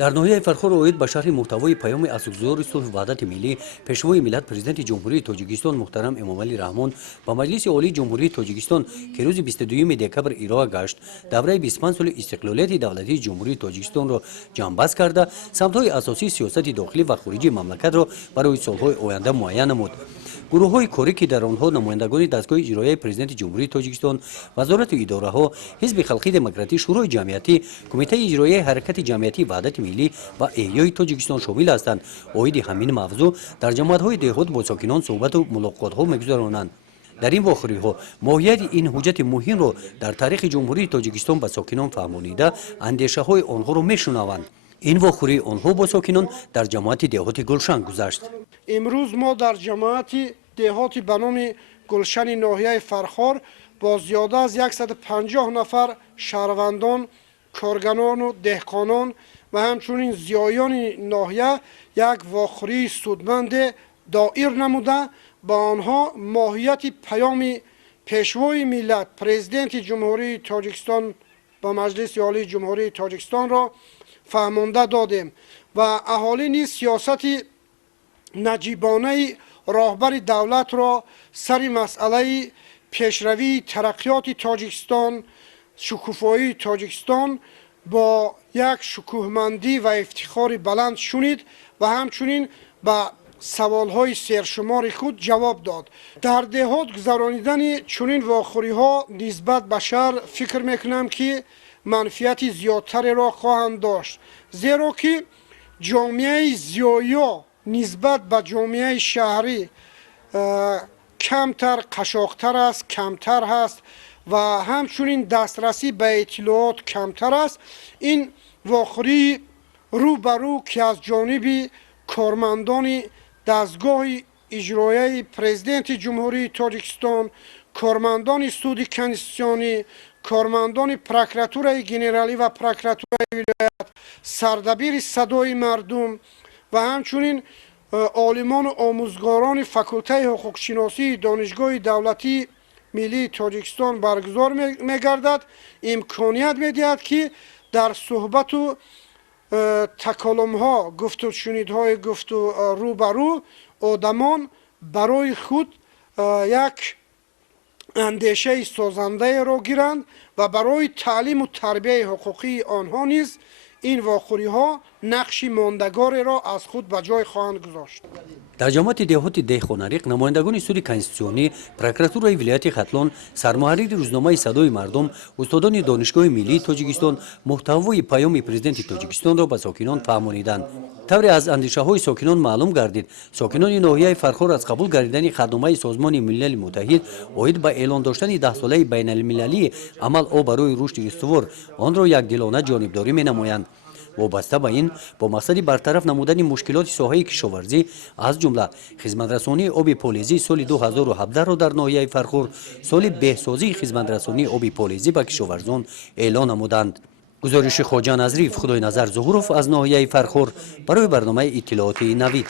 در ناحیه فرخور اوید به شرح محتوای پیام اثرگذار صلح و وحدت ملی پیشوای ملت پرزیدنت جمهوری تاجیکستان محترم امامعلی رحمان با مجلس عالی جمهوری تاجیکستان که روز 22 دکبر ارائه گشت دوره 25 سال استقلالیت دولتی جمهوری تاجیکستان را جانباز کرده سمت‌های اساسی سیاست داخلی و خارجی مملکت را برای سال‌های آینده معین نمود. گروه‌های کاری که در آنها نمایندگان دستگاه اجرایی پرزیدنت جمهوری تاجیکستان، وزارت و اداره‌ها، حزب خلقی دموکراتی، شورای جمعیتی، کمیته اجرایی حرکت جمعیتی وحدت ملی و احیای تاجیکستان شامل هستند. اوید همین موضوع در جماعت‌های دهات با ساکنان صحبت و ملاقات‌ها می‌گذرانند. در این واخری‌ها ماهیت این حجت مهم را در تاریخ جمهوری تاجیکستان به ساکنان فهمانیده اندیشه‌های آنها را می‌شنوند. این واخری آنها با ساکنان در جماعت دهات گلشن گذشت. امروز ما در جماعت دهات به نام گلشن ناحیه فرخار با زیاده از 150 نفر شهروندان، کارگران و دهقانان و همچنین زیایان ناحیه یک واخری سودمند دایر نموده با آنها ماهیت پیام پیشوای ملت پرزیدنت جمهوری تاجیکستان با مجلس عالی جمهوری تاجیکستان را فهمانده دادیم و اهالی نیز سیاست نجیبانه راهبر دولت را سر مسئله پیشروی ترقیات تاجیکستان، شکوفایی تاجیکستان با یک شکوهمندی و افتخار بلند شنید و همچنین به سوالهای سرشمار خود جواب داد. در دهات گذرانیدن چنین واخوری‌ها نسبت به شهر فکر میکنم که منفیت زیادتر را خواهند داشت، زیرا که جامعه زیایا نسبت به جامعه شهری کمتر قشاقتر است، کمتر هست و همچنین دسترسی به اطلاعات کمتر است. این واخوری رو به رو که از جانب کارمندان دستگاه اجرایی پرزیدنت جمهوری تاجیکستان، کارمندان سود کنستیسیونی، کارمندان پروکراتورای گنرالی و پروکراتورای ولایت، سردبیر صدای مردم و همچنین عالمان و آموزگاران فاکولته حقوق شناسی دانشگاه دولتی ملی تاجیکستان برگزار می‌گردد، امکانیت می‌دهد که در صحبت و تکالم‌ها، گفت و شنیدهای گفت و رو به رو آدمان برای خود یک اندیشه سازنده را گیرند و برای تعلیم و تربیت حقوقی آنها نیز این واخوری‌ها نقشی ماندگار را از خود به جای خواهند گذاشت. در جماعت دهات دهخانریق نمایندگان سود کنستیسیونی، پروکراتورای ولایت ختلان، سرمحرر روزنامه صدای مردم، استادان دانشگاه ملی تاجیکستان محتوای پیام پرزیدنت تاجیکستان را به ساکنان فهمانیدند. طوری از اندیشه‌های ساکنان معلوم گردید ساکنان ناحیه فرخار از قبول گردیدن خدمات سازمان ملل متحد اوید به اعلان داشتن 10 ساله بین المللی عمل او برای رشد استوار آن را یکدلانه جانبداری می‌نمایند. وابسته به این با مقصد برطرف نمودن مشکلات ساحه کشاورزی از جمله خدمترسانی آب پالیزی سال 2017 را در ناحیه فرخور سال بهسازی خدمترسانی آب پالیزی به کشاورزان اعلان نمودند. گزارش خواجه نظریف خدای نظر ظهورов از ناحیه فرخور برای برنامه اطلاعاتی نوید.